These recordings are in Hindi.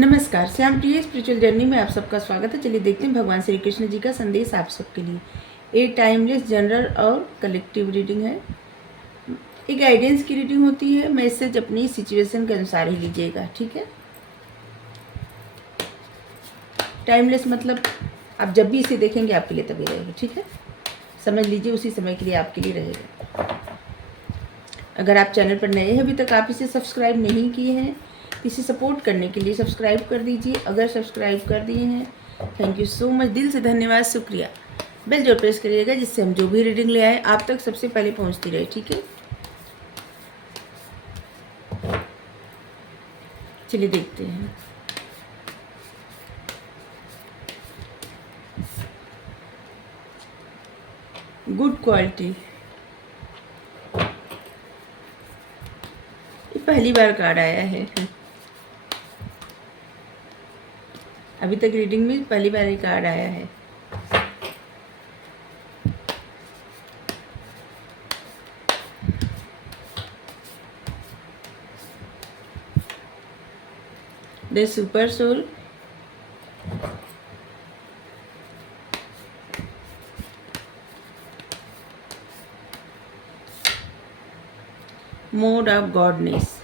नमस्कार, श्याम प्रिय स्पिरिचुअल जर्नी में आप सबका स्वागत है। चलिए देखते हैं भगवान श्री कृष्ण जी का संदेश आप सबके लिए। ये टाइमलेस जनरल और कलेक्टिव रीडिंग है। एक गाइडेंस की रीडिंग होती है। मैसेज अपनी सिचुएशन के अनुसार ही लीजिएगा, ठीक है। टाइमलेस मतलब आप जब भी इसे देखेंगे आपके लिए तभी रहेगा, ठीक है। समझ लीजिए, उसी समय के लिए आपके लिए रहेगा। अगर आप चैनल पर नए हैं, अभी तक आप इसे सब्सक्राइब नहीं किए हैं, इसे सपोर्ट करने के लिए सब्सक्राइब कर दीजिए। अगर सब्सक्राइब कर दिए हैं, थैंक यू सो मच, दिल से धन्यवाद, शुक्रिया। बेल जरूर प्रेस करिएगा जिससे हम जो भी रीडिंग ले आए आप तक सबसे पहले पहुंचती रहे, ठीक है। चलिए देखते हैं। गुड क्वालिटी, ये पहली बार कार्ड आया है। अभी तक रीडिंग में पहली बार ये कार्ड आया है। The super soul, mode of goddess,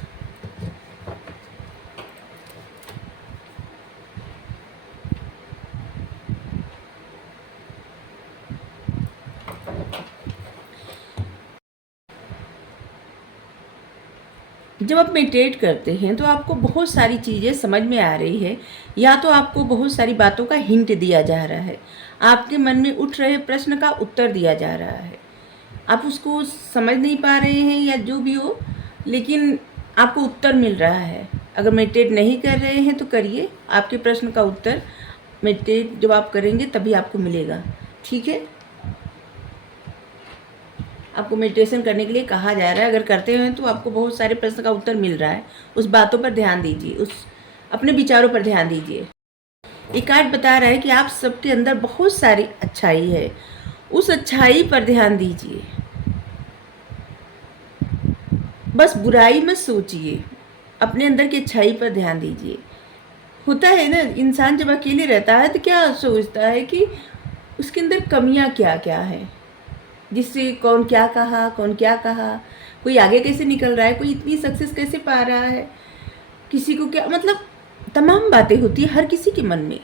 जब आप मेडिटेट करते हैं तो आपको बहुत सारी चीज़ें समझ में आ रही है, या तो आपको बहुत सारी बातों का हिंट दिया जा रहा है, आपके मन में उठ रहे प्रश्न का उत्तर दिया जा रहा है। आप उसको समझ नहीं पा रहे हैं या जो भी हो, लेकिन आपको उत्तर मिल रहा है। अगर मेडिटेट नहीं कर रहे हैं तो करिए, आपके प्रश्न का उत्तर मेडिटेट जब आप करेंगे तभी आपको मिलेगा, ठीक है। आपको मेडिटेशन करने के लिए कहा जा रहा है। अगर करते हैं तो आपको बहुत सारे प्रश्न का उत्तर मिल रहा है। उस बातों पर ध्यान दीजिए, उस अपने विचारों पर ध्यान दीजिए। ये कार्ड बता रहा है कि आप सबके अंदर बहुत सारी अच्छाई है, उस अच्छाई पर ध्यान दीजिए। बस बुराई मत सोचिए, अपने अंदर की अच्छाई पर ध्यान दीजिए। होता है ना, इंसान जब अकेले रहता है तो क्या सोचता है कि उसके अंदर कमियां क्या क्या है, जिससे कौन क्या कहा, कौन क्या कहा, कोई आगे कैसे निकल रहा है, कोई इतनी सक्सेस कैसे पा रहा है, किसी को क्या, मतलब तमाम बातें होती है हर किसी के मन में।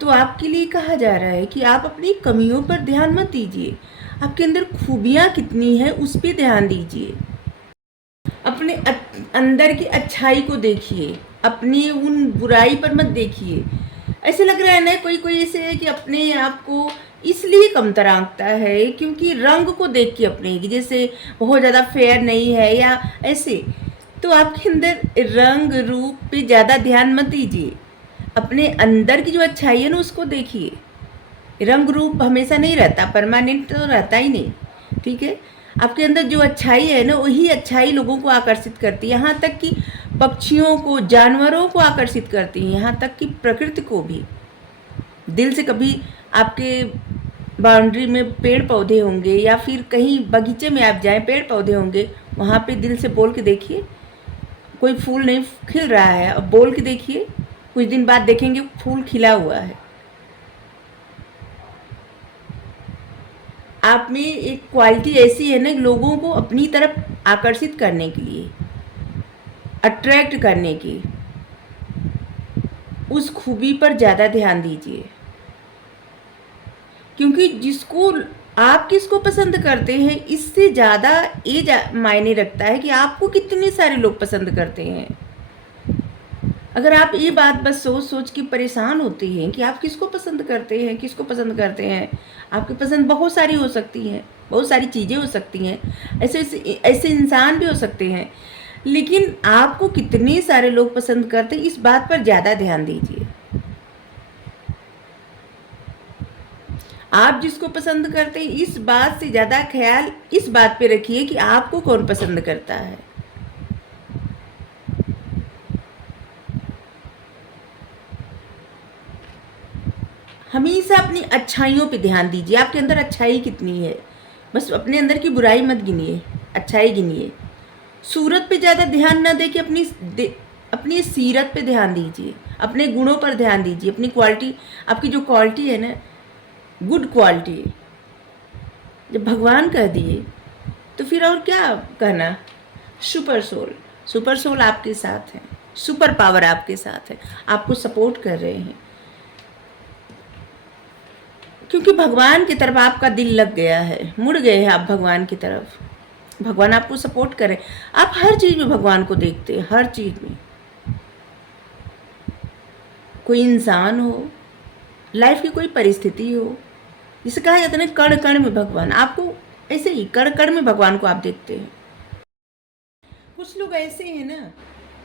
तो आपके लिए कहा जा रहा है कि आप अपनी कमियों पर ध्यान मत दीजिए, आपके अंदर खूबियाँ कितनी है उस पर ध्यान दीजिए। अपने अंदर की अच्छाई को देखिए, अपनी उन बुराई पर मत देखिए। ऐसे लग रहा है ना, कोई कोई ऐसे है कि अपने आप को इसलिए कमतर आंकता है क्योंकि रंग को देख के अपने की, जैसे बहुत ज़्यादा फेयर नहीं है या ऐसे। तो आपके अंदर रंग रूप पे ज़्यादा ध्यान मत दीजिए, अपने अंदर की जो अच्छाई है ना उसको देखिए। रंग रूप हमेशा नहीं रहता, परमानेंट तो रहता ही नहीं, ठीक है। आपके अंदर जो अच्छाई है ना वही अच्छाई लोगों को आकर्षित करती है, यहाँ तक कि पक्षियों को, जानवरों को आकर्षित करती है, यहाँ तक कि प्रकृति को भी। दिल से कभी आपके बाउंड्री में पेड़ पौधे होंगे या फिर कहीं बगीचे में आप जाएं, पेड़ पौधे होंगे, वहाँ पे दिल से बोल के देखिए। कोई फूल नहीं खिल रहा है, अब बोल के देखिए, कुछ दिन बाद देखेंगे फूल खिला हुआ है। आप में एक क्वालिटी ऐसी है ना, लोगों को अपनी तरफ आकर्षित करने के लिए, अट्रैक्ट करने की, उस खूबी पर ज़्यादा ध्यान दीजिए। क्योंकि जिसको आप किसको पसंद करते हैं इससे ज़्यादा ये मायने रखता है कि आपको कितने सारे लोग पसंद करते हैं। अगर आप ये बात बस सोच सोच के परेशान होते हैं कि आप किसको पसंद करते हैं, किसको पसंद करते हैं, आपकी पसंद बहुत सारी हो सकती हैं, बहुत सारी चीज़ें हो सकती हैं, ऐसे ऐसे इंसान भी हो सकते हैं, लेकिन आपको कितने सारे लोग पसंद करते हैं इस बात पर ज़्यादा ध्यान दीजिए। आप जिसको पसंद करते हैं इस बात से ज़्यादा ख्याल इस बात पे रखिए कि आपको कौन पसंद करता है। हमेशा अपनी अच्छाइयों पे ध्यान दीजिए, आपके अंदर अच्छाई कितनी है, बस अपने अंदर की बुराई मत गिनिए, अच्छाई गिनिए। सूरत पे ज़्यादा ध्यान न दे कि अपनी सीरत पे ध्यान दीजिए, अपने गुणों पर ध्यान दीजिए, अपनी क्वालिटी, आपकी जो क्वालिटी है ना, गुड क्वालिटी। जब भगवान कह दिए तो फिर और क्या कहना। सुपर सोल, सुपर सोल आपके साथ है, सुपर पावर आपके साथ है, आपको सपोर्ट कर रहे हैं, क्योंकि भगवान की तरफ आपका दिल लग गया है, मुड़ गए हैं आप भगवान की तरफ। भगवान आपको सपोर्ट करे। आप हर चीज में भगवान को देखते हैं, हर चीज में। कोई इंसान हो, लाइफ की कोई परिस्थिति हो, जिसे कहा जाता है कण कण में भगवान, आपको ऐसे ही कण कण में भगवान को आप देखते हैं। कुछ लोग ऐसे हैं ना,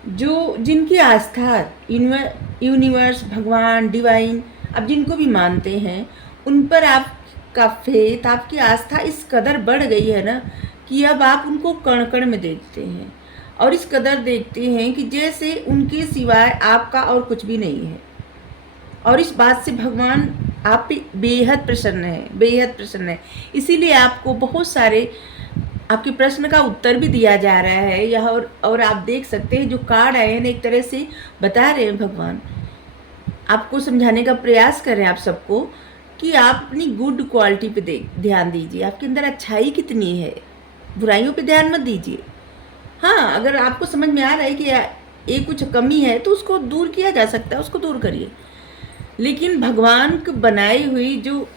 जो जिनकी आस्था यूनिवर्स, भगवान, डिवाइन, आप जिनको भी मानते हैं, उन पर आपका फेथ, आपकी आस्था इस कदर बढ़ गई है ना कि अब आप उनको कण कण में देखते हैं, और इस कदर देखते हैं कि जैसे उनके सिवाय आपका और कुछ भी नहीं है। और इस बात से भगवान आप पे बेहद प्रसन्न है, बेहद प्रसन्न है। इसीलिए आपको बहुत सारे आपके प्रश्न का उत्तर भी दिया जा रहा है यह, और आप देख सकते हैं जो कार्ड आए हैं एक तरह से बता रहे हैं भगवान, आपको समझाने का प्रयास कर रहे हैं आप सबको कि आप अपनी गुड क्वालिटी पे ध्यान दीजिए, आपके अंदर अच्छाई कितनी है, बुराइयों पे ध्यान मत दीजिए। हाँ, अगर आपको समझ में आ रहा है कि ये कुछ कमी है तो उसको दूर किया जा सकता है, उसको दूर करिए। लेकिन भगवान को बनाई हुई जो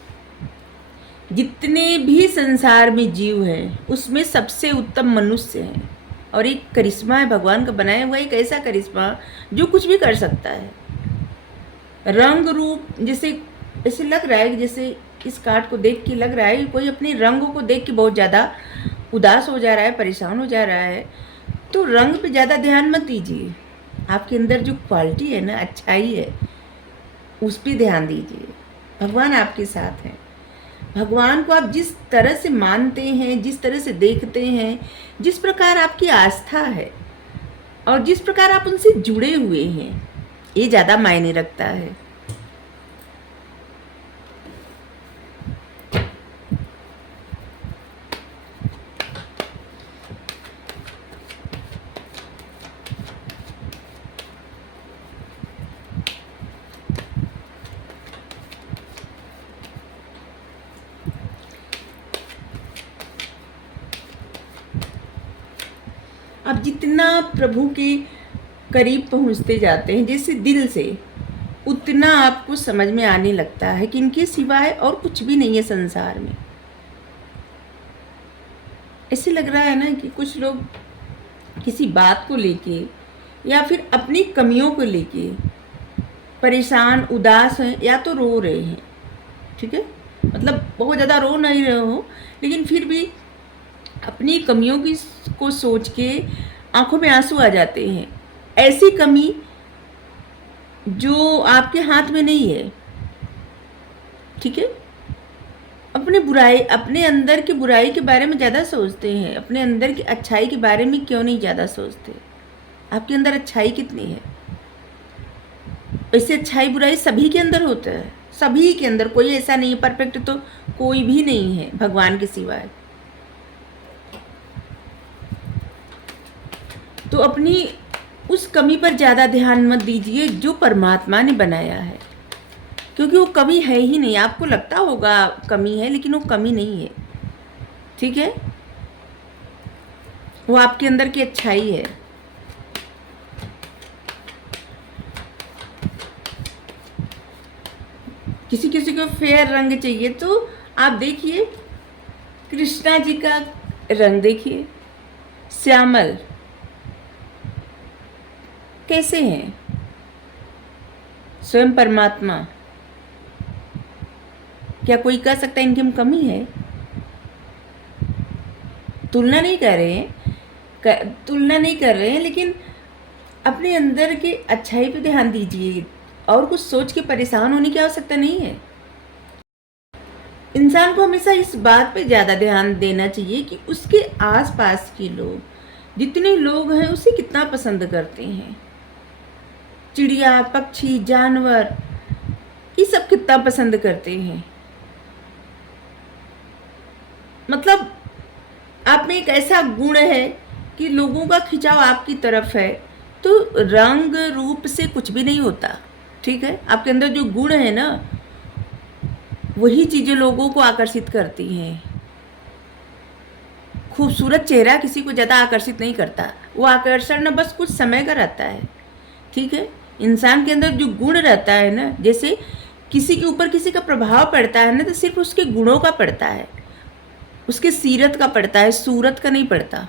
जितने भी संसार में जीव हैं, उसमें सबसे उत्तम मनुष्य है, और एक करिश्मा है भगवान का बनाया हुआ, एक ऐसा करिश्मा जो कुछ भी कर सकता है। रंग रूप, जैसे ऐसे लग रहा है कि जैसे इस कार्ड को देख के लग रहा है कि कोई अपने रंगों को देख के बहुत ज़्यादा उदास हो जा रहा है, परेशान हो जा रहा है, तो रंग पे ज़्यादा ध्यान मत दीजिए। आपके अंदर जो क्वालिटी है ना, अच्छाई है, उस पर ध्यान दीजिए। भगवान आपके साथ हैं। भगवान को आप जिस तरह से मानते हैं, जिस तरह से देखते हैं, जिस प्रकार आपकी आस्था है और जिस प्रकार आप उनसे जुड़े हुए हैं, ये ज़्यादा मायने रखता है। आप जितना प्रभु के करीब पहुंचते जाते हैं जैसे दिल से, उतना आपको समझ में आने लगता है कि इनके सिवाय और कुछ भी नहीं है संसार में। ऐसे लग रहा है ना कि कुछ लोग किसी बात को लेके या फिर अपनी कमियों को लेके परेशान, उदास हैं, या तो रो रहे हैं, ठीक है, मतलब बहुत ज़्यादा रो नहीं रहे हो, लेकिन फिर भी अपनी कमियों की को सोच के आंखों में आंसू आ जाते हैं। ऐसी कमी जो आपके हाथ में नहीं है, ठीक है। अपने बुराई, अपने अंदर की बुराई के बारे में ज़्यादा सोचते हैं, अपने अंदर की अच्छाई के बारे में क्यों नहीं ज़्यादा सोचते। आपके अंदर अच्छाई कितनी है। वैसे अच्छाई बुराई सभी के अंदर होता है, सभी के अंदर, कोई ऐसा नहीं है, परफेक्ट तो कोई भी नहीं है भगवान के सिवाय। तो अपनी उस कमी पर ज़्यादा ध्यान मत दीजिए जो परमात्मा ने बनाया है, क्योंकि वो कमी है ही नहीं। आपको लगता होगा कमी है, लेकिन वो कमी नहीं है, ठीक है। वो आपके अंदर की अच्छाई है। किसी किसी को फेयर रंग चाहिए तो आप देखिए कृष्णा जी का रंग देखिए, श्यामल कैसे हैं, स्वयं परमात्मा। क्या कोई कह सकता है इनकी कमी है। तुलना नहीं कर रहे हैं, तुलना नहीं कर रहे हैं, लेकिन अपने अंदर के अच्छाई पे ध्यान दीजिए, और कुछ सोच के परेशान होने की आवश्यकता नहीं है। इंसान को हमेशा इस बात पे ज़्यादा ध्यान देना चाहिए कि उसके आसपास के लोग, जितने लोग हैं, उसे कितना पसंद करते हैं। चिड़िया, पक्षी, जानवर, ये सब कितना पसंद करते हैं। मतलब आप में एक ऐसा गुण है कि लोगों का खिंचाव आपकी तरफ है, तो रंग रूप से कुछ भी नहीं होता, ठीक है। आपके अंदर जो गुण है ना, वही चीज़ें लोगों को आकर्षित करती हैं। खूबसूरत चेहरा किसी को ज़्यादा आकर्षित नहीं करता, वो आकर्षण ना बस कुछ समय का रहता है, ठीक है। इंसान के अंदर जो गुण रहता है ना, जैसे किसी के ऊपर किसी का प्रभाव पड़ता है ना, तो सिर्फ उसके गुणों का पड़ता है, उसके सीरत का पड़ता है, सूरत का नहीं पड़ता,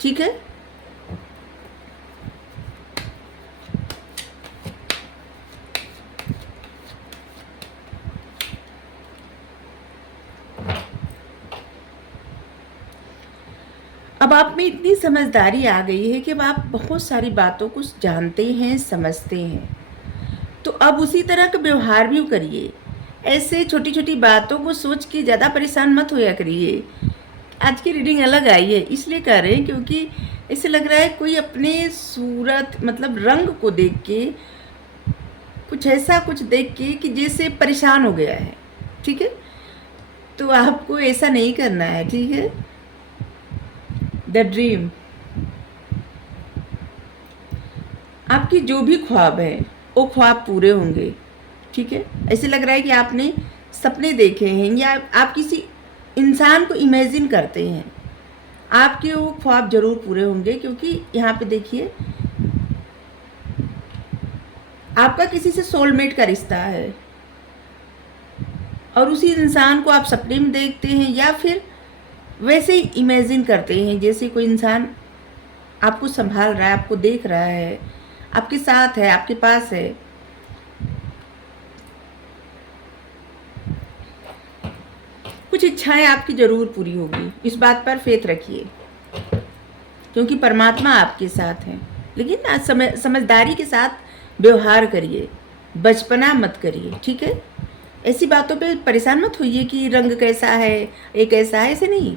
ठीक है। अब आप में इतनी समझदारी आ गई है कि अब आप बहुत सारी बातों को जानते हैं, समझते हैं, तो अब उसी तरह का व्यवहार भी करिए। ऐसे छोटी छोटी बातों को सोच के ज़्यादा परेशान मत होया करिए। आज की रीडिंग अलग आई है, इसलिए कर रहे हैं क्योंकि ऐसे लग रहा है कोई अपने सूरत मतलब रंग को देख के, कुछ ऐसा कुछ देख के कि जैसे परेशान हो गया है, ठीक है। तो आपको ऐसा नहीं करना है, ठीक है। द ड्रीम, आपकी जो भी ख्वाब है वो ख्वाब पूरे होंगे, ठीक है। ऐसे लग रहा है कि आपने सपने देखे हैं या आप किसी इंसान को इमेजिन करते हैं, आपके वो ख्वाब जरूर पूरे होंगे। क्योंकि यहाँ पे देखिए, आपका किसी से सोलमेट का रिश्ता है और उसी इंसान को आप सपने में देखते हैं या फिर वैसे ही इमेजिन करते हैं जैसे कोई इंसान आपको संभाल रहा है, आपको देख रहा है, आपके साथ है, आपके पास है। कुछ इच्छाएं आपकी जरूर पूरी होगी, इस बात पर फेथ रखिए, क्योंकि परमात्मा आपके साथ है। लेकिन समझदारी के साथ व्यवहार करिए, बचपना मत करिए, ठीक है। ऐसी बातों पे परेशान मत होइए कि रंग कैसा है, एक ऐसा है, ऐसे नहीं।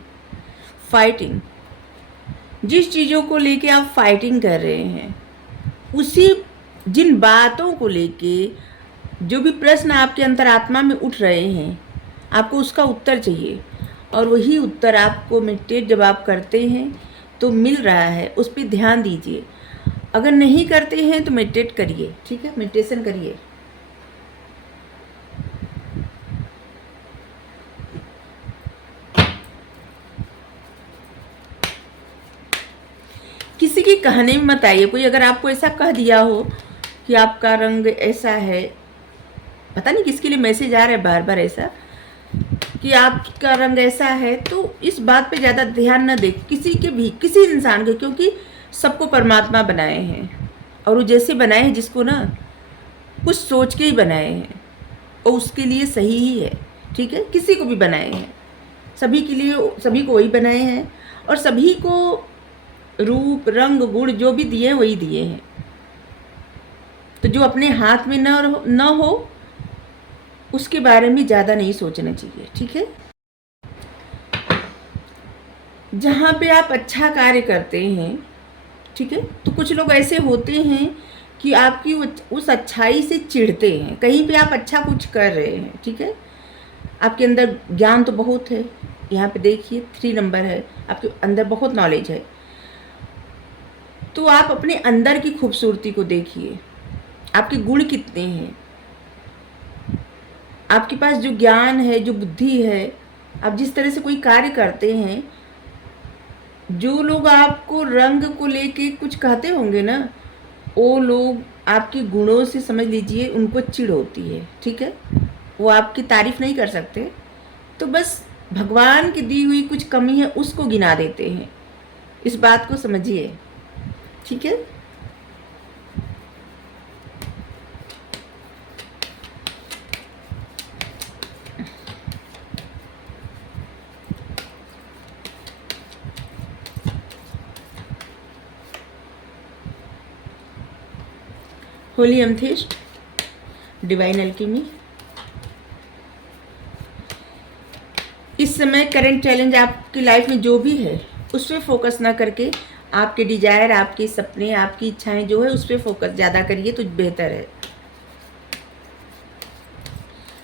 फाइटिंग, जिस चीज़ों को लेके आप फाइटिंग कर रहे हैं, उसी जिन बातों को लेके जो भी प्रश्न आपके अंतरात्मा में उठ रहे हैं, आपको उसका उत्तर चाहिए। और वही उत्तर आपको मेडिटेट जब आप करते हैं तो मिल रहा है, उस पर ध्यान दीजिए। अगर नहीं करते हैं तो मेडिटेट करिए, ठीक है, मेडिटेशन करिए। किसी की कहने में मत आइए। कोई अगर आपको ऐसा कह दिया हो कि आपका रंग ऐसा है, पता नहीं किसके लिए मैसेज आ रहा है बार बार ऐसा कि आपका रंग ऐसा है, तो इस बात पे ज़्यादा ध्यान न दे किसी के भी, किसी इंसान के। क्योंकि सबको परमात्मा बनाए हैं और वो जैसे बनाए हैं, जिसको ना कुछ सोच के ही बनाए हैं, और उसके लिए सही ही है, ठीक है। किसी को भी बनाए हैं, सभी के लिए, सभी को वही बनाए हैं, और सभी को रूप रंग गुण जो भी दिए हैं वही दिए हैं। तो जो अपने हाथ में न हो उसके बारे में ज़्यादा नहीं सोचना चाहिए, ठीक है। जहाँ पे आप अच्छा कार्य करते हैं, ठीक है, तो कुछ लोग ऐसे होते हैं कि आपकी उस अच्छाई से चिढ़ते हैं। कहीं पे आप अच्छा कुछ कर रहे हैं, ठीक है, आपके अंदर ज्ञान तो बहुत है, यहाँ पे देखिए 3 नंबर है, आपके अंदर बहुत नॉलेज है, तो आप अपने अंदर की खूबसूरती को देखिए, आपके गुण कितने हैं, आपके पास जो ज्ञान है, जो बुद्धि है, आप जिस तरह से कोई कार्य करते हैं। जो लोग आपको रंग को लेके कुछ कहते होंगे ना, वो लोग आपके गुणों से, समझ लीजिए, उनको चिढ़ होती है, ठीक है। वो आपकी तारीफ नहीं कर सकते, तो बस भगवान की दी हुई कुछ कमी है उसको गिना देते हैं। इस बात को समझिए, ठीक है। Holy amethyst, divine alchemy. इस समय करंट चैलेंज आपकी लाइफ में जो भी है उस पर फोकस ना करके आपके डिजायर, आपके सपने, आपकी इच्छाएं जो है उस पर फोकस ज़्यादा करिए तो बेहतर है।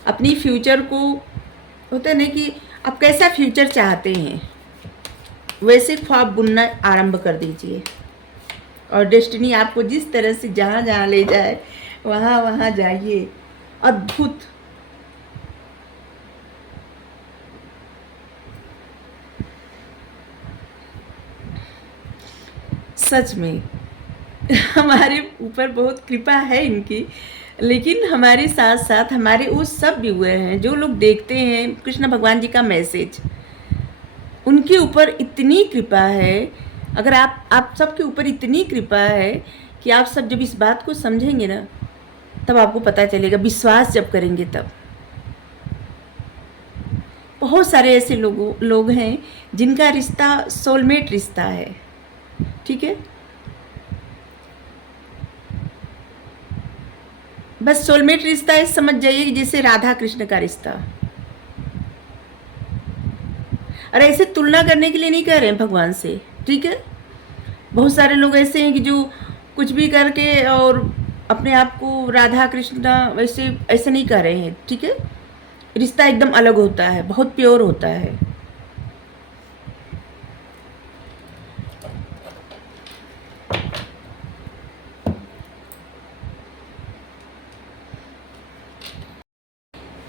अपनी फ्यूचर को, होता है ना कि आप कैसा फ्यूचर चाहते हैं, वैसे ख्वाब बुनना आरंभ कर दीजिए। और डेस्टिनी आपको जिस तरह से जहाँ जहाँ ले जाए वहाँ वहाँ जाइए। अद्भुत। सच में हमारे ऊपर बहुत कृपा है इनकी, लेकिन हमारे साथ साथ हमारे वो सब व्यूअर हैं जो लोग देखते हैं कृष्ण भगवान जी का मैसेज, उनके ऊपर इतनी कृपा है। अगर आप सबके ऊपर इतनी कृपा है कि आप सब जब इस बात को समझेंगे ना, तब आपको पता चलेगा, विश्वास जब करेंगे तब। बहुत सारे ऐसे लोग हैं जिनका रिश्ता सोलमेट रिश्ता है, ठीक है। बस सोलमेट रिश्ता है, समझ जाइए कि जैसे राधा कृष्ण का रिश्ता। और ऐसे तुलना करने के लिए नहीं कह रहे हैं भगवान से, ठीक है। बहुत सारे लोग ऐसे हैं कि जो कुछ भी करके और अपने आप को राधा कृष्ण वैसे ऐसे नहीं कर रहे हैं, ठीक है। रिश्ता एकदम अलग होता है, बहुत प्योर होता है।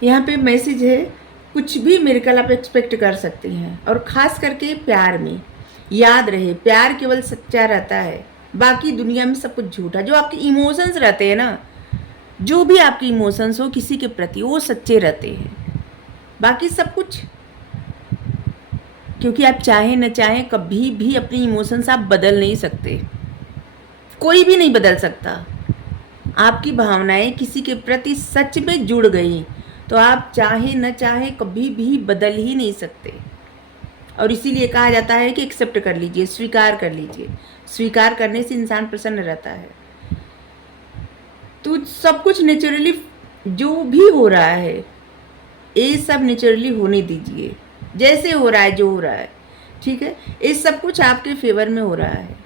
यहाँ पे मैसेज है, कुछ भी मिरेकल आप एक्सपेक्ट कर सकते हैं, और ख़ास करके प्यार में। याद रहे, प्यार केवल सच्चा रहता है, बाकी दुनिया में सब कुछ झूठा। जो आपके इमोशंस रहते हैं ना, जो भी आपके इमोशंस हो किसी के प्रति, वो सच्चे रहते हैं, बाकी सब कुछ। क्योंकि आप चाहें न चाहें कभी भी अपनी इमोशंस आप बदल नहीं सकते, कोई भी नहीं बदल सकता। आपकी भावनाएं किसी के प्रति सच में जुड़ गई तो आप चाहे न चाहे कभी भी बदल ही नहीं सकते। और इसीलिए कहा जाता है कि एक्सेप्ट कर लीजिए, स्वीकार कर लीजिए। स्वीकार करने से इंसान प्रसन्न रहता है। तो सब कुछ नेचुरली जो भी हो रहा है, ये सब नेचुरली होने दीजिए, जैसे हो रहा है, जो हो रहा है, ठीक है। ये सब कुछ आपके फेवर में हो रहा है।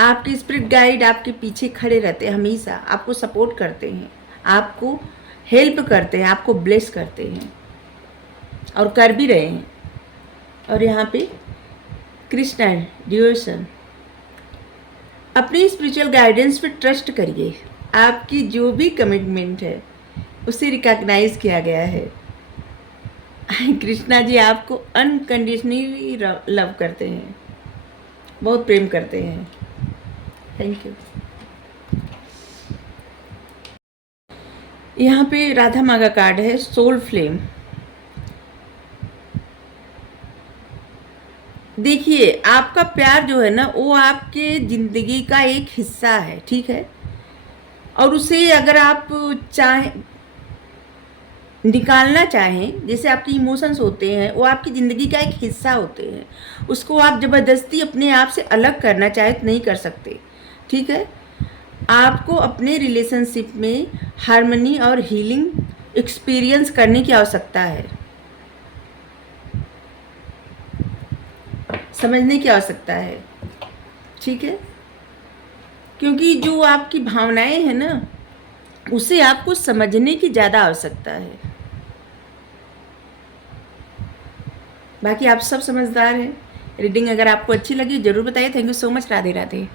आपके स्पिरिट गाइड आपके पीछे खड़े रहते हैं, हमेशा आपको सपोर्ट करते हैं, आपको हेल्प करते हैं, आपको ब्लेस करते हैं, और कर भी रहे हैं। और यहाँ पे कृष्णा डिवोशन, अपनी स्पिरिचुअल गाइडेंस पे ट्रस्ट करिए। आपकी जो भी कमिटमेंट है उसे रिकॉग्नाइज किया गया है। कृष्णा जी आपको अनकंडीशनली लव करते हैं, बहुत प्रेम करते हैं। Thank you. यहाँ पे राधा माँ का कार्ड है, सोल फ्लेम। देखिए, आपका प्यार जो है ना, वो आपके ज़िंदगी का एक हिस्सा है, ठीक है। और उसे अगर आप चाहें निकालना चाहें, जैसे आपके इमोशंस होते हैं वो आपकी ज़िंदगी का एक हिस्सा होते हैं, उसको आप ज़बरदस्ती अपने आप से अलग करना चाहे तो नहीं कर सकते, ठीक है। आपको अपने रिलेशनशिप में हार्मनी और हीलिंग एक्सपीरियंस करने की आवश्यकता है, समझने की आवश्यकता है, ठीक है। क्योंकि जो आपकी भावनाएं हैं ना, उसे आपको समझने की ज़्यादा आवश्यकता है। बाकी आप सब समझदार हैं। रीडिंग अगर आपको अच्छी लगी ज़रूर बताइए। Thank you so much. Radhe Radhe.